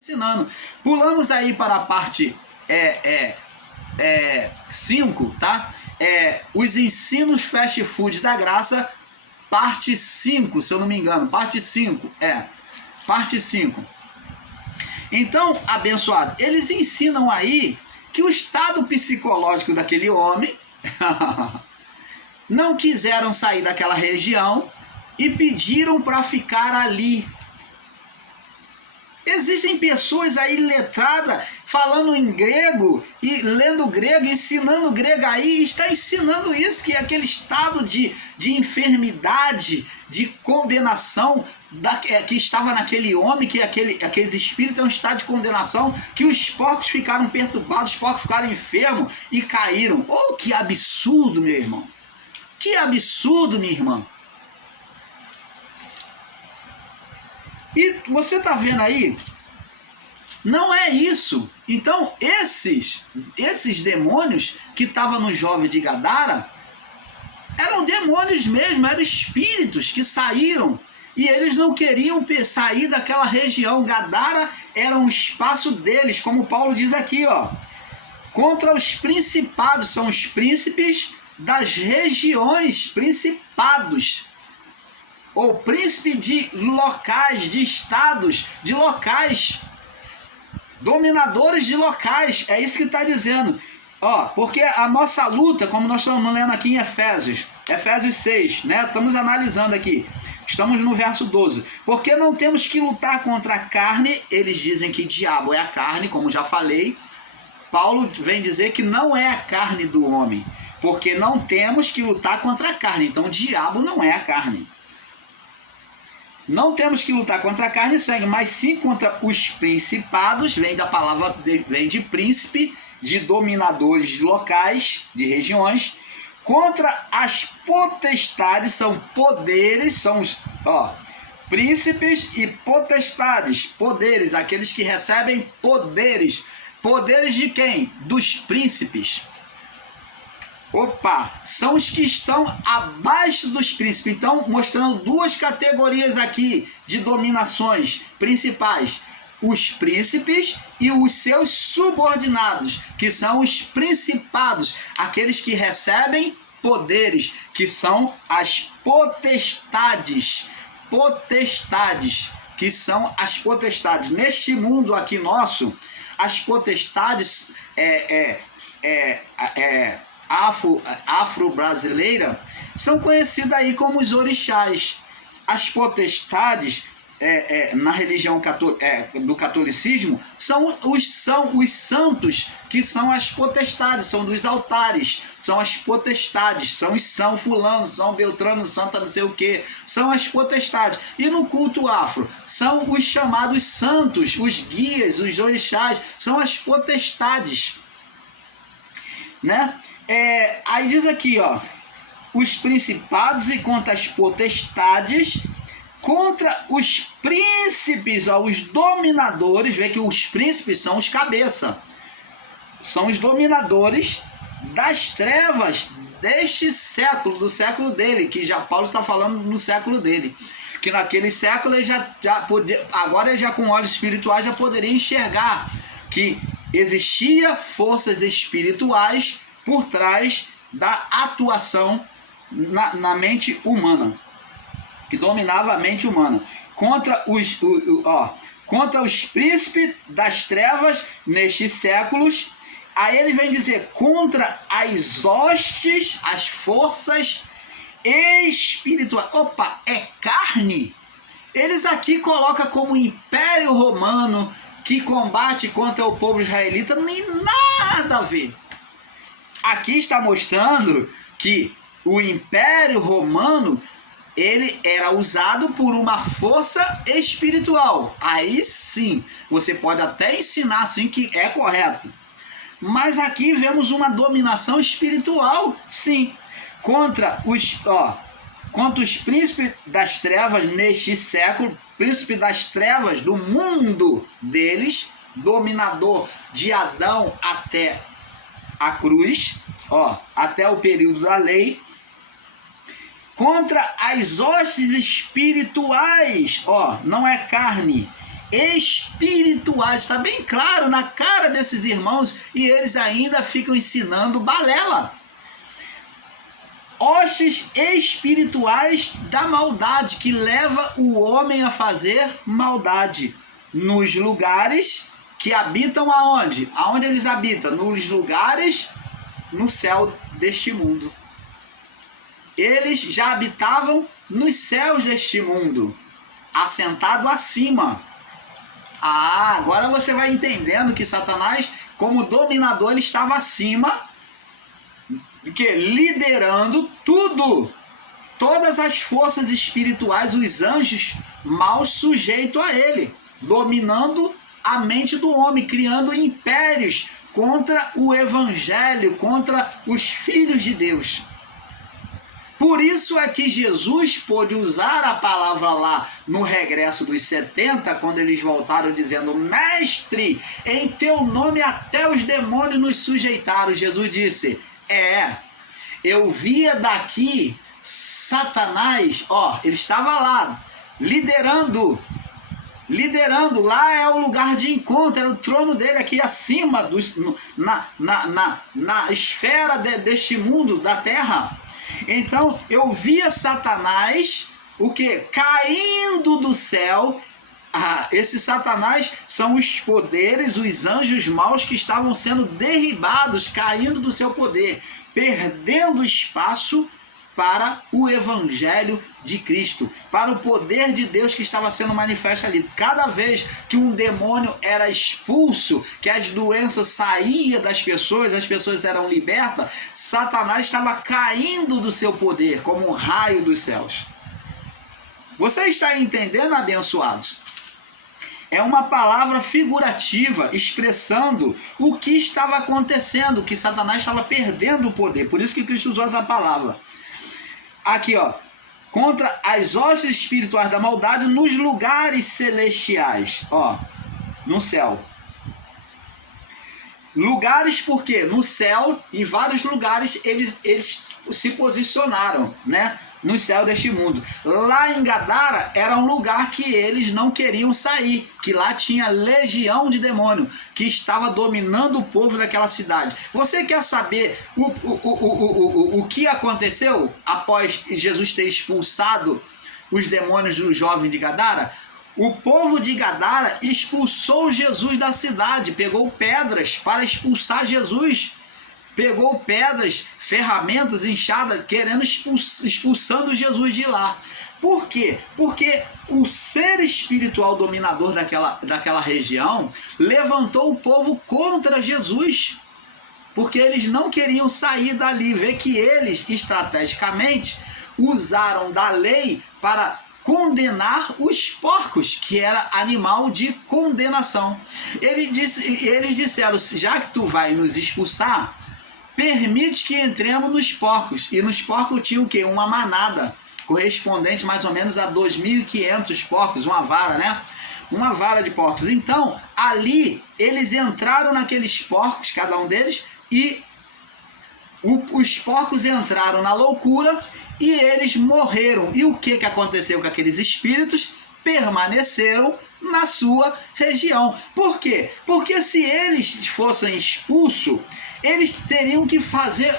ensinando. Pulamos aí para a parte 5, tá? Os ensinos fast food da graça, parte 5, se eu não me engano, parte 5, parte 5. Então, abençoado, eles ensinam aí que o estado psicológico daquele homem não quiseram sair daquela região e pediram para ficar ali. Existem pessoas aí letradas, falando em grego e lendo grego, ensinando grego aí, está ensinando isso, que é aquele estado de enfermidade, de condenação que estava naquele homem, que aqueles espíritos é um estado de condenação, que os porcos ficaram perturbados, os porcos ficaram enfermos e caíram. Oh, que absurdo, meu irmão! Que absurdo, minha irmã! E você está vendo aí? Não é isso. Então, esses demônios que estavam no jovem de Gadara, eram demônios mesmo, eram espíritos que saíram. E eles não queriam sair daquela região. Gadara era um espaço deles, como Paulo diz aqui, ó. Contra os principados, são os príncipes das regiões, principados. Ou príncipe de locais, de estados, de locais, dominadores de locais, é isso que está dizendo. Ó, porque a nossa luta, como nós estamos lendo aqui em Efésios 6, né? Estamos analisando aqui, estamos no verso 12. Porque não temos que lutar contra a carne, eles dizem que diabo é a carne, como já falei. Paulo vem dizer que não é a carne do homem, porque não temos que lutar contra a carne, então o diabo não é a carne. Não temos que lutar contra a carne e sangue, mas sim contra os principados, vem da palavra, vem de príncipe, de dominadores de locais, de regiões, contra as potestades, são poderes, são os príncipes e potestades, poderes, aqueles que recebem poderes. Poderes de quem? Dos príncipes. Opa, são os que estão abaixo dos príncipes. Então, mostrando duas categorias aqui de dominações principais: os príncipes e os seus subordinados, que são os principados, aqueles que recebem poderes, que são as potestades. Potestades, que são as potestades. Neste mundo aqui nosso, as potestades afro-brasileira são conhecidas aí como os orixás. As potestades na religião do catolicismo são os santos, que são as potestades, são dos altares, são as potestades, são os São Fulano, São Beltrano, Santa não sei o que, são as potestades. E no culto afro são os chamados santos, os guias, os orixás, são as potestades, né? Aí diz aqui, ó, os principados e contra as potestades, contra os príncipes, ó, os dominadores. Vê que os príncipes são os cabeça, são os dominadores das trevas deste século, do século dele, que já Paulo está falando no século dele, que naquele século ele já podia, agora ele já com olhos espirituais já poderia enxergar que existia forças espirituais por trás da atuação na mente humana, que dominava a mente humana, contra os príncipes das trevas nestes séculos. Aí ele vem dizer contra as hostes, as forças espirituais. Opa, é carne? Eles aqui colocam como Império Romano, que combate contra o povo israelita, nem nada a ver. Aqui está mostrando que o Império Romano, ele era usado por uma força espiritual. Aí sim, você pode até ensinar assim que é correto. Mas aqui vemos uma dominação espiritual, sim, contra os príncipes das trevas neste século, príncipe das trevas do mundo deles, dominador de Adão até a cruz, até o período da lei, contra as hostes espirituais, não é carne, espirituais. Está bem claro na cara desses irmãos e eles ainda ficam ensinando balela. Hostes espirituais da maldade, que leva o homem a fazer maldade nos lugares que habitam aonde? Aonde eles habitam? Nos lugares no céu deste mundo. Eles já habitavam nos céus deste mundo, assentado acima. Agora você vai entendendo que Satanás, como dominador, ele estava acima, que liderando tudo, todas as forças espirituais, os anjos maus sujeitos a ele, dominando a mente do homem, criando impérios contra o evangelho, contra os filhos de Deus. Por isso é que Jesus pôde usar a palavra lá no regresso dos 70, quando eles voltaram dizendo: mestre, em teu nome até os demônios nos sujeitaram. Jesus disse: eu via daqui Satanás, ele estava lá, liderando, lá é o lugar de encontro, era o trono dele aqui acima, na esfera deste mundo, da terra. Então eu via Satanás, o que? Caindo do céu. Esse Satanás são os poderes, os anjos maus que estavam sendo derribados, caindo do seu poder, perdendo espaço para o evangelho de Cristo, para o poder de Deus que estava sendo manifesto ali. Cada vez que um demônio era expulso, que as doenças saíam das pessoas, as pessoas eram libertas, Satanás estava caindo do seu poder como um raio dos céus. Você está entendendo, abençoados? É uma palavra figurativa expressando o que estava acontecendo, que Satanás estava perdendo o poder. Por isso que Cristo usou essa palavra. Aqui, contra as hostes espirituais da maldade nos lugares celestiais, no céu. Lugares porque no céu, em vários lugares, eles se posicionaram, né? No céu deste mundo. Lá em Gadara era um lugar que eles não queriam sair, que lá tinha legião de demônio que estava dominando o povo daquela cidade. Você quer saber o que aconteceu após Jesus ter expulsado os demônios do jovem de Gadara? O povo de Gadara expulsou Jesus da cidade, pegou pedras para expulsar Jesus. Pegou pedras, ferramentas, enxada, querendo expulsando Jesus de lá. Por quê? Porque o ser espiritual dominador daquela região levantou o povo contra Jesus. Porque eles não queriam sair dali. Vê que eles, estrategicamente, usaram da lei para condenar os porcos, que era animal de condenação. Eles disseram: já que tu vai nos expulsar, permite que entremos nos porcos. E nos porcos tinha o quê? Uma manada, correspondente mais ou menos a 2.500 porcos, uma vara, né? Uma vara de porcos. Então, ali, eles entraram naqueles porcos, cada um deles, e os porcos entraram na loucura e eles morreram. E o que aconteceu com aqueles espíritos? Permaneceram na sua região. Por quê? Porque se eles fossem expulsos, eles teriam que fazer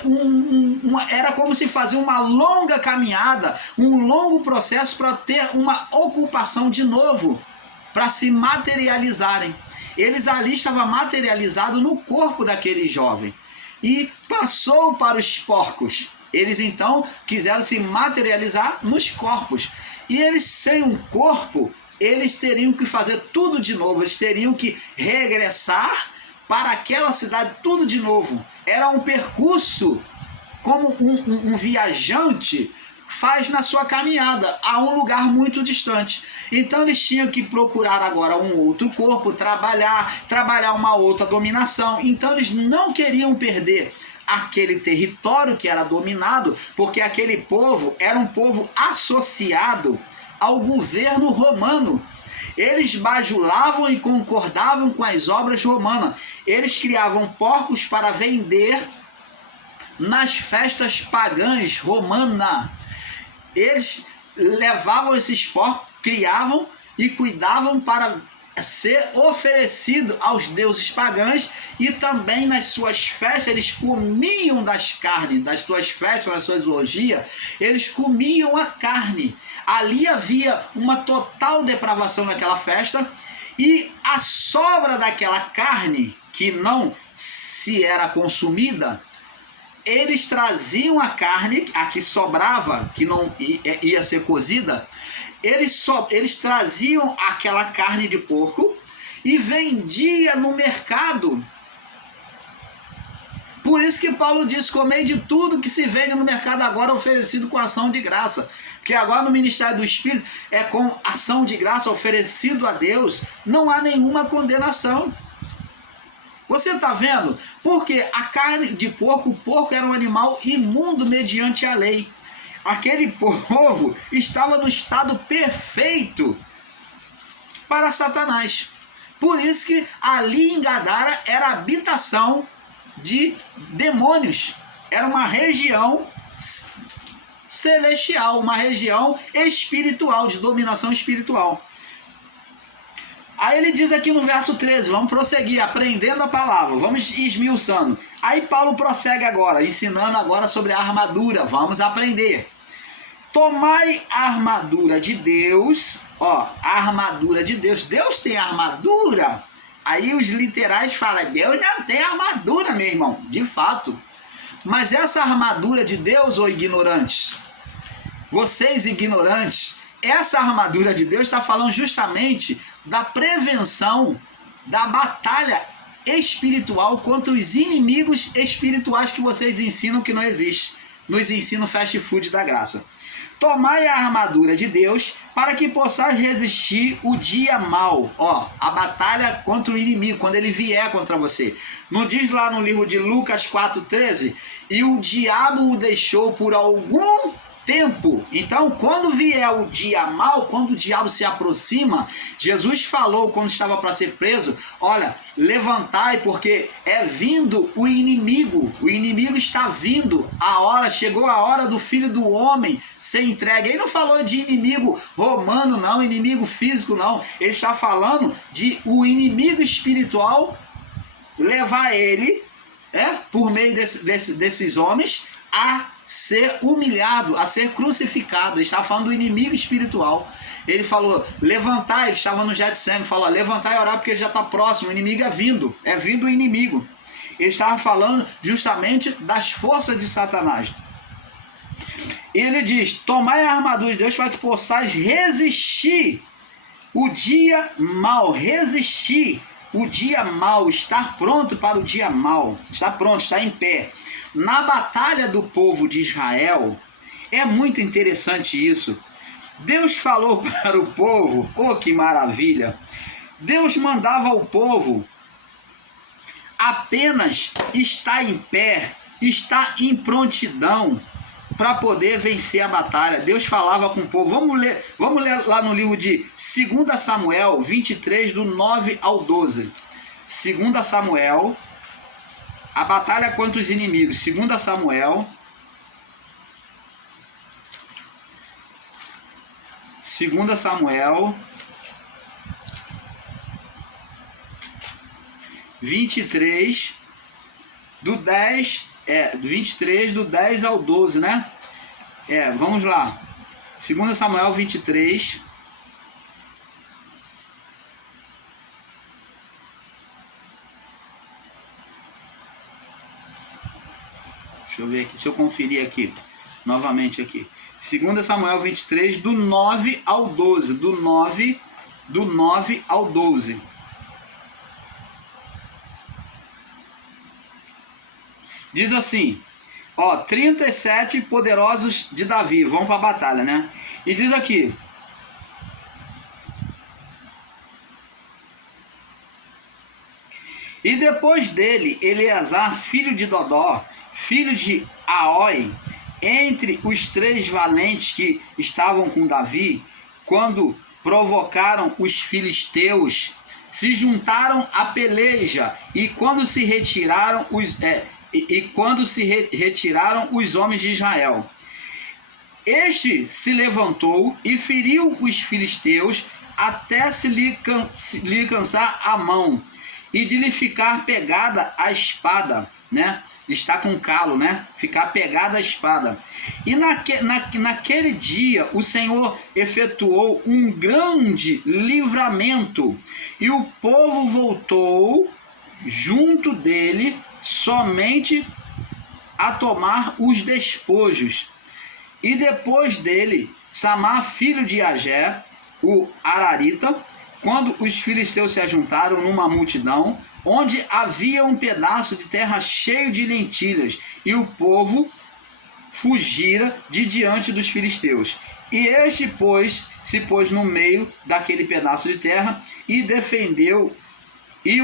era como se fazer uma longa caminhada, um longo processo para ter uma ocupação de novo, para se materializarem. Eles ali estavam materializados no corpo daquele jovem e passou para os porcos. Eles então quiseram se materializar nos corpos. E eles, sem um corpo, eles teriam que fazer tudo de novo, eles teriam que regressar para aquela cidade tudo de novo. Era um percurso como um viajante faz na sua caminhada a um lugar muito distante. Então eles tinham que procurar agora um outro corpo, trabalhar uma outra dominação. Então eles não queriam perder aquele território que era dominado, porque aquele povo era um povo associado ao governo romano. Eles bajulavam e concordavam com as obras romanas. Eles criavam porcos para vender nas festas pagãs romanas. Eles levavam esses porcos, criavam e cuidavam para ser oferecido aos deuses pagãos, e também nas suas festas eles comiam das carnes, das suas festas, das suas orgias, eles comiam a carne. Ali havia uma total depravação naquela festa, e a sobra daquela carne que não se era consumida, eles traziam a carne, a que sobrava, que não ia ser cozida, eles traziam aquela carne de porco e vendia no mercado. Por isso que Paulo diz: comei de tudo que se vende no mercado agora, oferecido com ação de graça. Porque agora no ministério do Espírito é com ação de graça, oferecido a Deus, não há nenhuma condenação. Você está vendo? Porque a carne de porco, o porco era um animal imundo mediante a lei. Aquele povo estava no estado perfeito para Satanás. Por isso que ali em Gadara era habitação de demônios. Era uma região celestial, uma região espiritual, de dominação espiritual. Aí ele diz aqui no verso 13, vamos prosseguir, aprendendo a palavra, vamos esmiuçando. Aí Paulo prossegue agora, ensinando agora sobre a armadura, vamos aprender. Tomai a armadura de Deus, ó, a armadura de Deus, Deus tem armadura? Aí os literais falam: Deus não tem armadura, meu irmão, de fato. Mas essa armadura de Deus, ô ignorantes, vocês ignorantes, essa armadura de Deus está falando justamente da prevenção da batalha espiritual contra os inimigos espirituais que vocês ensinam que não existe. Nos ensina o fast food da graça. Tomai a armadura de Deus para que possais resistir o dia mau. Ó, a batalha contra o inimigo, quando ele vier contra você. Não diz lá no livro de Lucas 4,13? E o diabo o deixou por algum tempo. Então, quando vier o dia mau, quando o diabo se aproxima, Jesus falou quando estava para ser preso: olha, levantai, porque é vindo o inimigo está vindo, a hora, chegou a hora do Filho do Homem ser entregue. Ele não falou de inimigo romano não, inimigo físico não, ele está falando de o inimigo espiritual levar ele, por meio desses homens, a ser humilhado, a ser crucificado. Ele está falando do inimigo espiritual. Ele falou: levantar, ele estava no Getsemane, falou: levantar e orar, porque já está próximo, o inimigo é vindo o inimigo. Ele estava falando justamente das forças de Satanás. E ele diz: tomai a armadura de Deus para que possais resistir o dia mau, resistir o dia mau, estar pronto para o dia mau, estar pronto, estar em pé. Na batalha do povo de Israel, é muito interessante isso. Deus falou para o povo, oh que maravilha, Deus mandava ao povo apenas estar em pé, estar em prontidão para poder vencer a batalha. Deus falava com o povo. Vamos ler lá no livro de 2 Samuel 23, do 9 ao 12. 2 Samuel, a batalha contra os inimigos. 2 Samuel 23 do 10, 23 do 10 ao 12, né? Vamos lá. 2 Samuel 23. Deixa eu ver aqui, se eu conferir aqui, novamente aqui. 2 Samuel 23, do 9 ao 12. Do 9 ao 12. Diz assim, 37 poderosos de Davi vão para a batalha, né? E diz aqui: e depois dele, Eleazar, filho de Dodó, filho de Aoi, entre os 3 valentes que estavam com Davi, quando provocaram os filisteus, se juntaram à peleja, e quando se retiraram os homens de Israel, este se levantou e feriu os filisteus até se lhe cansar a mão, e de lhe ficar pegada a espada, né? Está com calo, né? Ficar pegada a espada. E naquele dia o Senhor efetuou um grande livramento, e o povo voltou junto dele somente a tomar os despojos. E depois dele, Samar, filho de Agé, o Ararita, quando os filisteus se ajuntaram numa multidão, onde havia um pedaço de terra cheio de lentilhas, e o povo fugira de diante dos filisteus. E este, se pôs no meio daquele pedaço de terra e defendeu e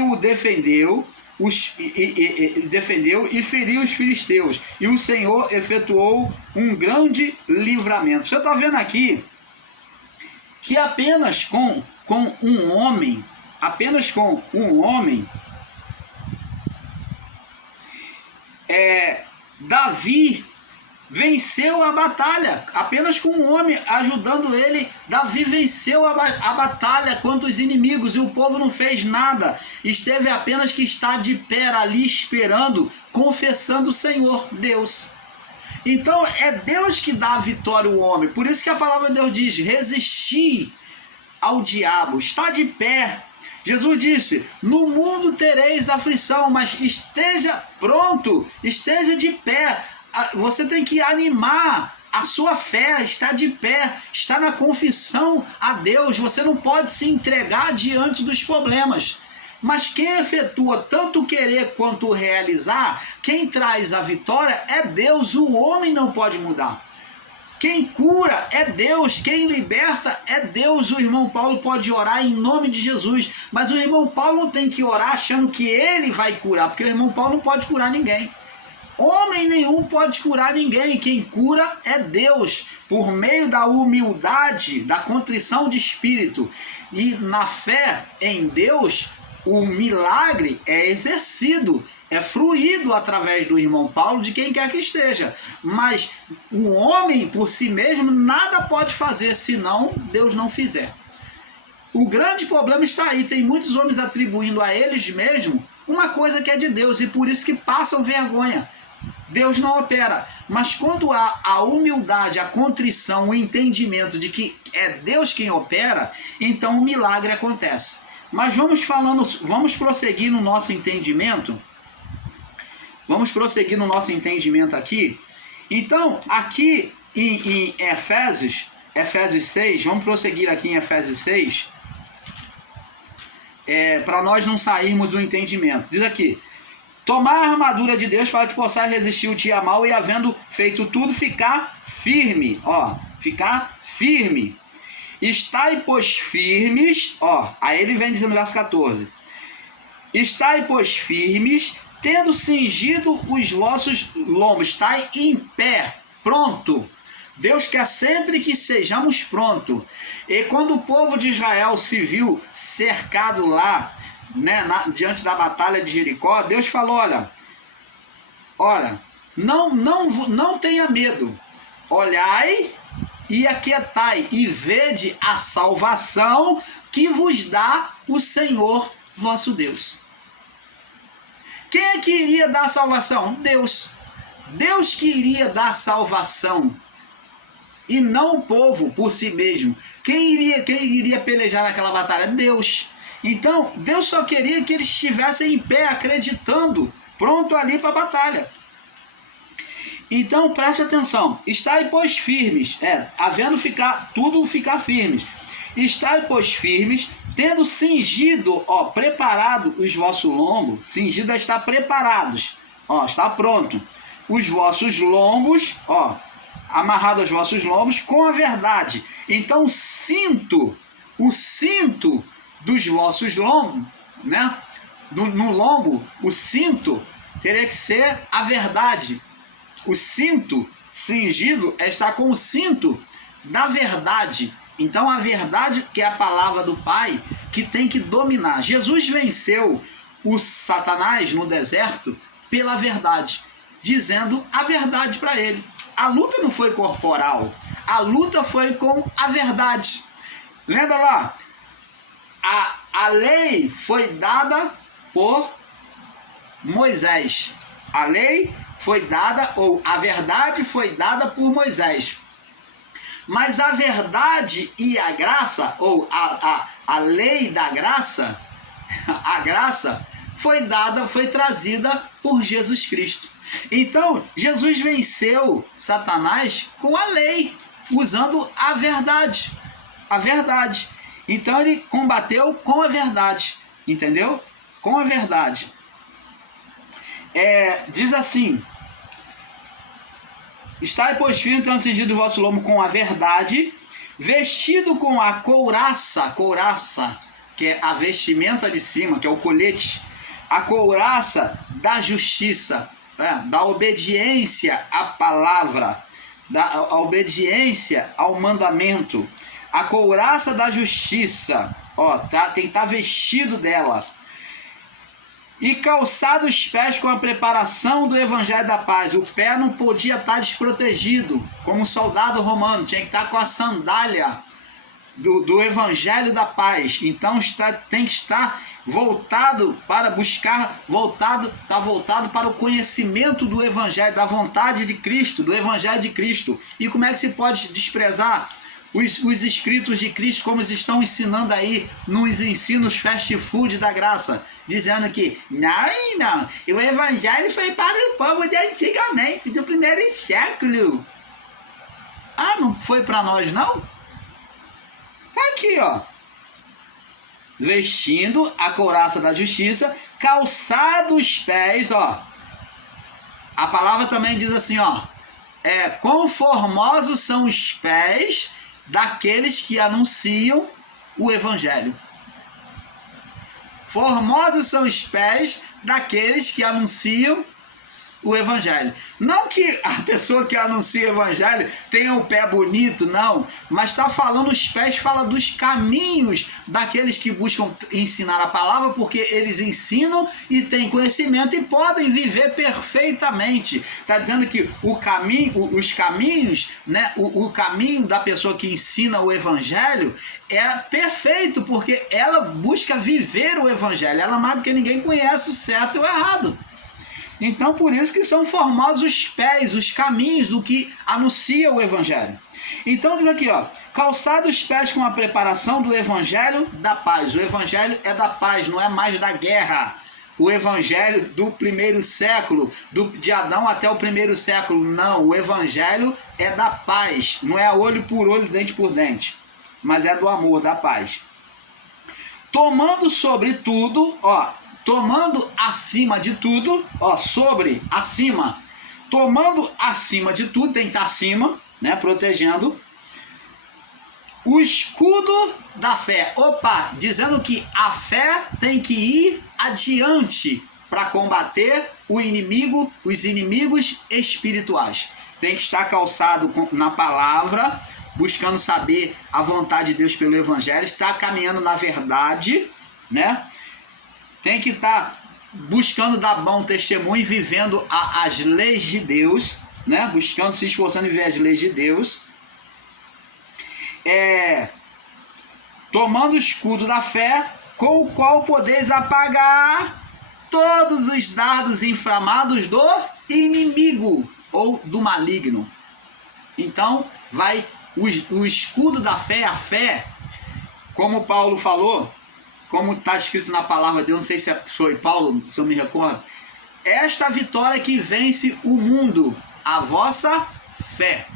feriu os filisteus. E o Senhor efetuou um grande livramento. Você está vendo aqui que apenas com um homem, Davi venceu a batalha. Apenas com um homem ajudando ele, Davi venceu a batalha contra os inimigos, e o povo não fez nada. Esteve apenas que está de pé ali esperando, confessando o Senhor, Deus. Então é Deus que dá a vitória ao homem. Por isso que a palavra de Deus diz: resisti ao diabo, está de pé. Jesus disse: no mundo tereis aflição, mas esteja pronto, esteja de pé. Você tem que animar a sua fé, está de pé, está na confissão a Deus. Você não pode se entregar diante dos problemas. Mas quem efetua tanto o querer quanto o realizar, quem traz a vitória é Deus. O homem não pode mudar. Quem cura é Deus, quem liberta é Deus. O irmão Paulo pode orar em nome de Jesus, mas o irmão Paulo não tem que orar achando que ele vai curar, porque o irmão Paulo não pode curar ninguém. Homem nenhum pode curar ninguém. Quem cura é Deus, por meio da humildade, da contrição de espírito e na fé em Deus. O milagre é exercido, é fruído através do irmão Paulo, de quem quer que esteja. Mas o homem por si mesmo nada pode fazer senão Deus não fizer. O grande problema está aí. Tem muitos homens atribuindo a eles mesmos uma coisa que é de Deus, e por isso que passam vergonha. Deus não opera. Mas quando há a humildade, a contrição, o entendimento de que é Deus quem opera, então o milagre acontece. Mas vamos prosseguir no nosso entendimento. Vamos prosseguir no nosso entendimento aqui. Então, aqui em Efésios 6, vamos prosseguir aqui em Efésios 6, para nós não sairmos do entendimento. Diz aqui: tomar a armadura de Deus para que possais resistir o dia mau, e havendo feito tudo, ficar firme. Ficar firme. Estai, pois, firmes. Aí ele vem dizendo no verso 14: estai, pois, firmes, tendo cingido os vossos lombos. Estai em pé, pronto. Deus quer sempre que sejamos prontos. E quando o povo de Israel se viu cercado lá, né, diante da batalha de Jericó, Deus falou: olha, não tenha medo, olhai e aquietai, e vede a salvação que vos dá o Senhor vosso Deus. Quem é que iria dar salvação? Deus. Deus que iria dar salvação, e não o povo por si mesmo. Quem iria pelejar naquela batalha? Deus. Então, Deus só queria que eles estivessem em pé, acreditando, pronto ali para a batalha. Então, preste atenção. Estai, pois, firmes. Havendo ficar firmes. Estai, pois, firmes, tendo cingido, preparado os vossos lombos. Cingido é estar preparados. Está pronto. Os vossos lombos, amarrado aos vossos lombos com a verdade. Então, o cinto dos vossos lombos, né? No lombo, o cinto teria que ser a verdade. O cinto cingido é estar com o cinto da verdade. Então a verdade, que é a palavra do Pai, que tem que dominar. Jesus venceu o Satanás no deserto pela verdade, dizendo a verdade para ele. A luta não foi corporal, a luta foi com a verdade. Lembra lá? a lei foi dada por Moisés. A lei foi dada, ou a verdade foi dada por Moisés. Mas a verdade e a graça, ou a lei da graça, a graça foi trazida por Jesus Cristo. Então, Jesus venceu Satanás com a lei, usando a verdade. A verdade. Então, ele combateu com a verdade. Entendeu? Com a verdade. Diz assim: estai, pois, firme, tendo cingido o vosso lombo com a verdade, vestido com a couraça, que é a vestimenta de cima, que é o colete, a couraça da justiça, da obediência à palavra, da obediência ao mandamento, a couraça da justiça, tem que estar vestido dela, e calçado os pés com a preparação do evangelho da paz. O pé não podia estar desprotegido, como um soldado romano, tinha que estar com a sandália do evangelho da paz. Então tem que estar voltado para buscar, voltado para o conhecimento do evangelho, da vontade de Cristo, do evangelho de Cristo. E como é que se pode desprezar os escritos de Cristo, como eles estão ensinando aí nos ensinos fast food da graça, dizendo que não, o evangelho foi para o povo de antigamente, do primeiro século. Não foi para nós não? Aqui, vestindo a couraça da justiça, calçado os pés, a palavra também diz assim, quão formosos são os pés daqueles que anunciam o evangelho. Formosos são os pés daqueles que anunciam o evangelho. Não que a pessoa que anuncia o evangelho tenha um pé bonito, não, mas está falando os pés, fala dos caminhos daqueles que buscam ensinar a palavra, porque eles ensinam e têm conhecimento e podem viver perfeitamente. Está dizendo que os caminhos, né, o caminho da pessoa que ensina o evangelho é perfeito, porque ela busca viver o evangelho. Ela mais do que ninguém conhece o certo e o errado. Então, por isso que são formosos os pés, os caminhos do que anuncia o evangelho. Então, diz aqui, calçado os pés com a preparação do evangelho da paz. O evangelho é da paz, não é mais da guerra. O evangelho do primeiro século, de Adão até o primeiro século, não. O evangelho é da paz, não é olho por olho, dente por dente, mas é do amor, da paz. Tomando sobretudo, tomando acima de tudo, tomando acima de tudo, tem que estar acima, né, protegendo, o escudo da fé. Dizendo que a fé tem que ir adiante para combater o inimigo, os inimigos espirituais. Tem que estar calçado na palavra, buscando saber a vontade de Deus pelo evangelho, estar caminhando na verdade, né? Tem que estar buscando dar bom testemunho e vivendo as leis de Deus, né? Buscando, se esforçando em viver as leis de Deus. Tomando o escudo da fé, com o qual podeis apagar todos os dardos inflamados do inimigo ou do maligno. Então, vai o escudo da fé, a fé, como Paulo falou, como está escrito na palavra de Deus, não sei se foi Paulo, se eu me recordo, esta vitória que vence o mundo, a vossa fé.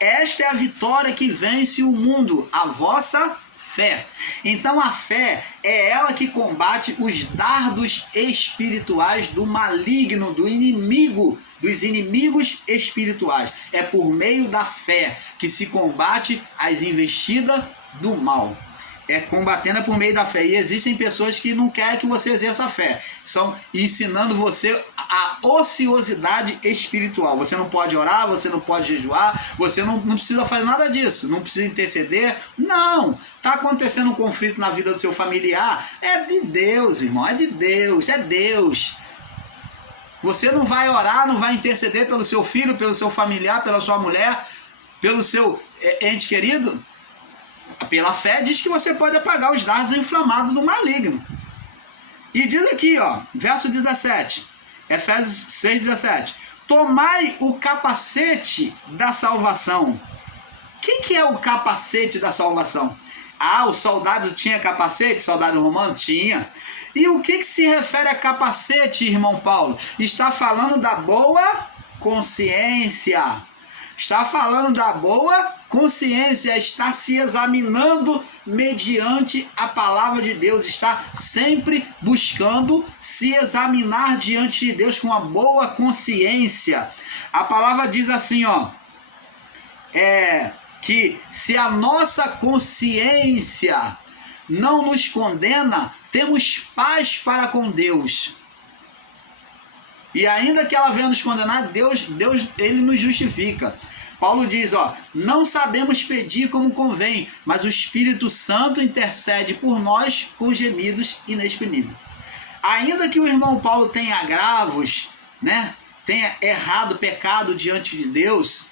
Esta é a vitória que vence o mundo, a vossa fé. Então a fé é ela que combate os dardos espirituais do maligno, do inimigo, dos inimigos espirituais. É por meio da fé que se combate as investidas do mal. Combatendo por meio da fé. E existem pessoas que não querem que você exerça a fé. Estão ensinando você a ociosidade espiritual. Você não pode orar, você não pode jejuar, você não precisa fazer nada disso. Não precisa interceder. Não! Está acontecendo um conflito na vida do seu familiar. É de Deus, irmão. É de Deus. É Deus. Você não vai orar, não vai interceder pelo seu filho, pelo seu familiar, pela sua mulher, pelo seu ente querido? pela fé, diz que você pode apagar os dardos inflamados do maligno. E diz aqui, ó, verso 17, Efésios 6,17: tomai o capacete da salvação. O que é o capacete da salvação? Ah, o soldado tinha capacete? Soldado romano? Tinha. E o que se refere a capacete, irmão Paulo? Está falando da boa consciência. Está falando da boa consciência, está se examinando mediante a palavra de Deus, está sempre buscando se examinar diante de Deus com uma boa consciência. A palavra diz assim, ó, que se a nossa consciência não nos condena, temos paz para com Deus. E ainda que ela venha nos condenar, Deus ele nos justifica. Paulo diz, ó, não sabemos pedir como convém, mas o Espírito Santo intercede por nós com gemidos inexprimíveis. Ainda que o irmão Paulo tenha agravos, né, tenha errado, pecado diante de Deus,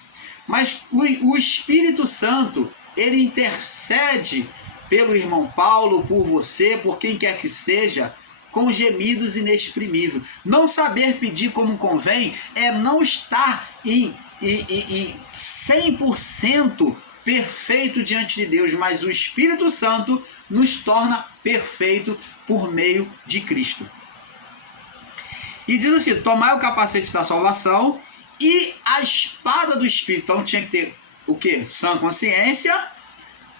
mas o Espírito Santo, ele intercede pelo irmão Paulo, por você, por quem quer que seja, com gemidos inexprimíveis. Não saber pedir como convém é não estar em 100% perfeito diante de Deus, mas o Espírito Santo nos torna perfeito por meio de Cristo. E diz assim, tomai o capacete da salvação e a espada do Espírito. Então tinha que ter o quê? Sã consciência,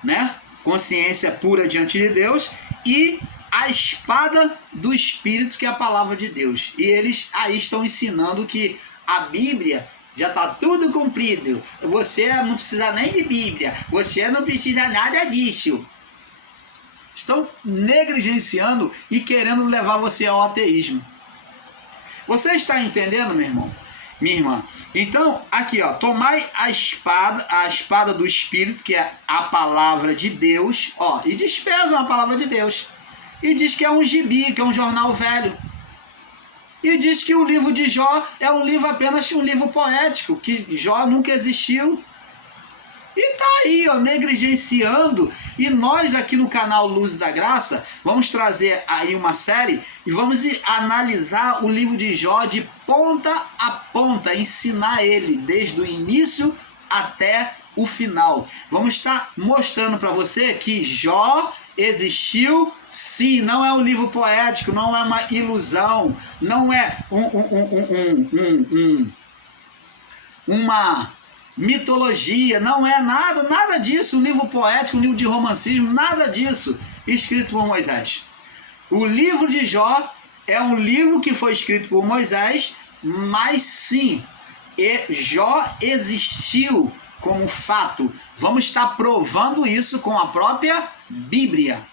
né? Consciência pura diante de Deus, e a espada do Espírito, que é a palavra de Deus. E eles aí estão ensinando que a Bíblia já está tudo cumprido. Você não precisa nem de Bíblia. Você não precisa nada disso. Estão negligenciando e querendo levar você ao ateísmo. Você está entendendo, meu irmão? Minha irmã? Então, aqui, ó, tomai a espada do Espírito, que é a palavra de Deus, ó, e desprezam a palavra de Deus. E diz que é um gibi, que é um jornal velho. E diz que o livro de Jó é um livro, apenas um livro poético, que Jó nunca existiu. E tá aí, ó, negligenciando. E nós aqui no canal Luz da Graça vamos trazer aí uma série e vamos analisar o livro de Jó de ponta a ponta, ensinar ele desde o início até o final. Vamos estar mostrando para você que Jó existiu, sim, não é um livro poético, não é uma ilusão, não é uma mitologia, não é nada disso, um livro poético, um livro de romancismo, nada disso, escrito por Moisés. O livro de Jó é um livro que foi escrito por Moisés, mas sim, Jó existiu como fato. Vamos estar provando isso com a própria Bíblia.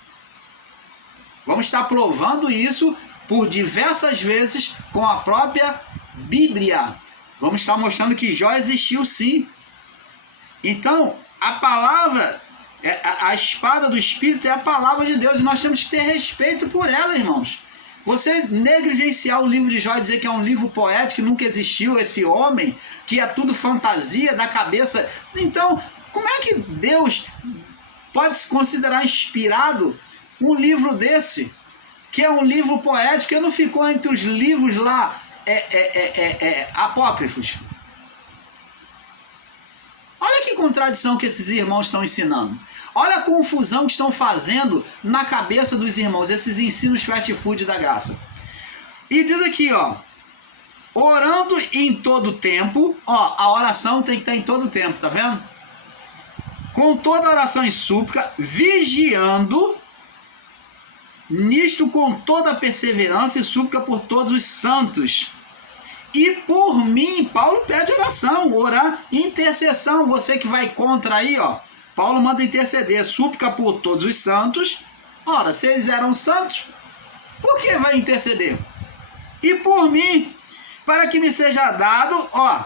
Vamos estar provando isso por diversas vezes com a própria Bíblia. Vamos estar mostrando que Jó existiu sim. Então, a palavra, a espada do Espírito é a palavra de Deus e nós temos que ter respeito por ela, irmãos. Você negligenciar o livro de Jó e dizer que é um livro poético, que nunca existiu esse homem, que é tudo fantasia da cabeça. Então, como é que Deus pode se considerar inspirado um livro desse, que é um livro poético, que não ficou entre os livros lá apócrifos? Olha que contradição que esses irmãos estão ensinando. Olha a confusão que estão fazendo na cabeça dos irmãos, esses ensinos fast food da graça. E diz aqui, ó, orando em todo tempo, ó, a oração tem que estar em todo tempo, tá vendo? Com toda oração e súplica, vigiando, nisto com toda perseverança e súplica por todos os santos. E por mim, Paulo pede oração, orar, intercessão. Você que vai contra aí, ó, Paulo manda interceder, súplica por todos os santos. Ora, se eles eram santos, por que vai interceder? E por mim, para que me seja dado, ó,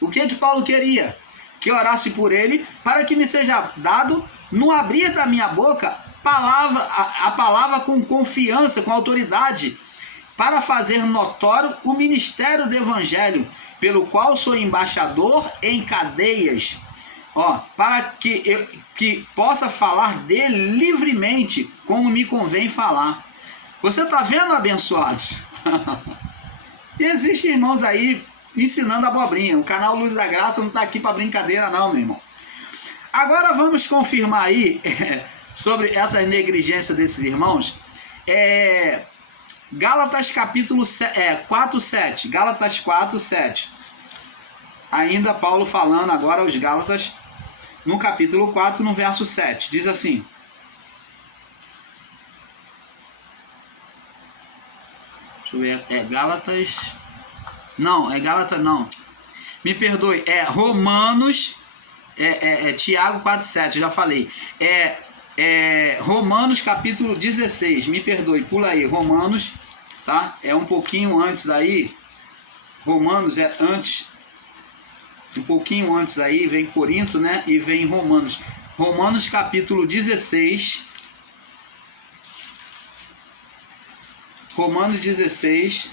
o que Paulo queria? Que orasse por ele, para que me seja dado, no abrir da minha boca, a palavra com confiança, com autoridade, para fazer notório o ministério do Evangelho, pelo qual sou embaixador em cadeias, para que eu possa falar dele livremente, como me convém falar. Você está vendo, abençoados? E existem irmãos aí ensinando abobrinha. O canal Luz da Graça não está aqui para brincadeira não, meu irmão. Agora vamos confirmar aí sobre essa negligência desses irmãos. Gálatas capítulo 4, 7. Gálatas 4, 7. Ainda Paulo falando agora aos Gálatas, no capítulo 4, no verso 7. Diz assim: deixa eu ver, Gálatas... Não, Gálatas não. Me perdoe, Romanos... Tiago 4,7, já falei. Romanos capítulo 16, me perdoe, pula aí, Romanos, tá? É um pouquinho antes daí. Romanos é antes, um pouquinho antes daí, vem Corinto, né? E vem Romanos. Romanos capítulo 16. Romanos 16.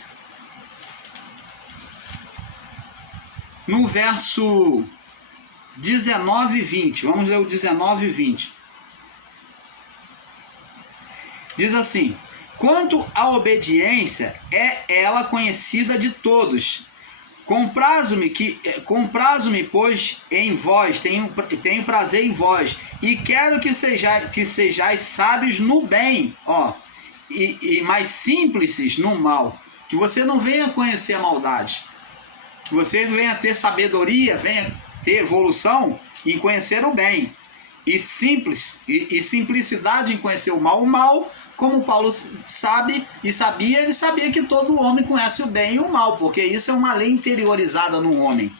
No verso 19 e 20. Vamos ler o 19 e 20. Diz assim: quanto à obediência, é ela conhecida de todos. Comprazo-me, pois, em vós, tenho prazer em vós, e quero que sejais sábios no bem, e mais simples no mal. Que você não venha conhecer a maldade, que você venha ter sabedoria, venha ter evolução em conhecer o bem, e simplicidade em conhecer o mal. O mal, como Paulo sabe e sabia, ele sabia que todo homem conhece o bem e o mal, porque isso é uma lei interiorizada no homem.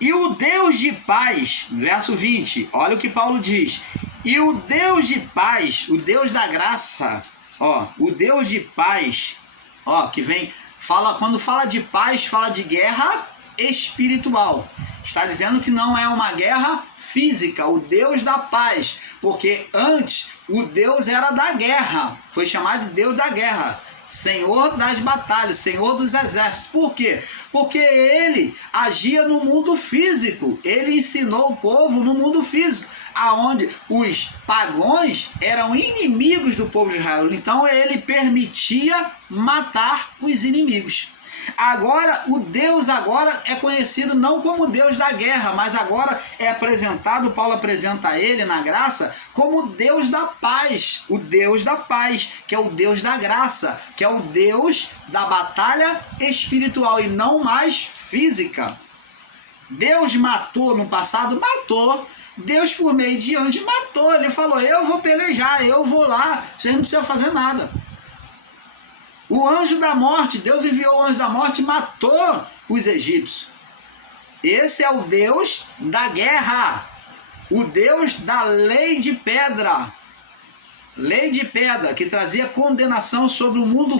E o Deus de paz, verso 20, olha o que Paulo diz: e o Deus de paz, o Deus da graça, o Deus de paz, que vem, quando fala de paz, fala de guerra espiritual. Está dizendo que não é uma guerra física, o Deus da paz, porque antes o Deus era da guerra, foi chamado de Deus da guerra, Senhor das batalhas, Senhor dos exércitos. Por quê? Porque ele agia no mundo físico, ele ensinou o povo no mundo físico, aonde os pagãos eram inimigos do povo de Israel, então ele permitia matar os inimigos. Agora, o Deus agora é conhecido não como Deus da guerra, mas agora é apresentado, Paulo apresenta ele na graça, como Deus da paz, o Deus da paz, que é o Deus da graça, que é o Deus da batalha espiritual e não mais física. Deus matou no passado? Matou. Deus por meio de anjos matou, ele falou: eu vou pelejar, eu vou lá, vocês não precisam fazer nada. O anjo da morte, Deus enviou o anjo da morte e matou os egípcios. Esse é o Deus da guerra, o Deus da lei de pedra, que trazia condenação sobre o mundo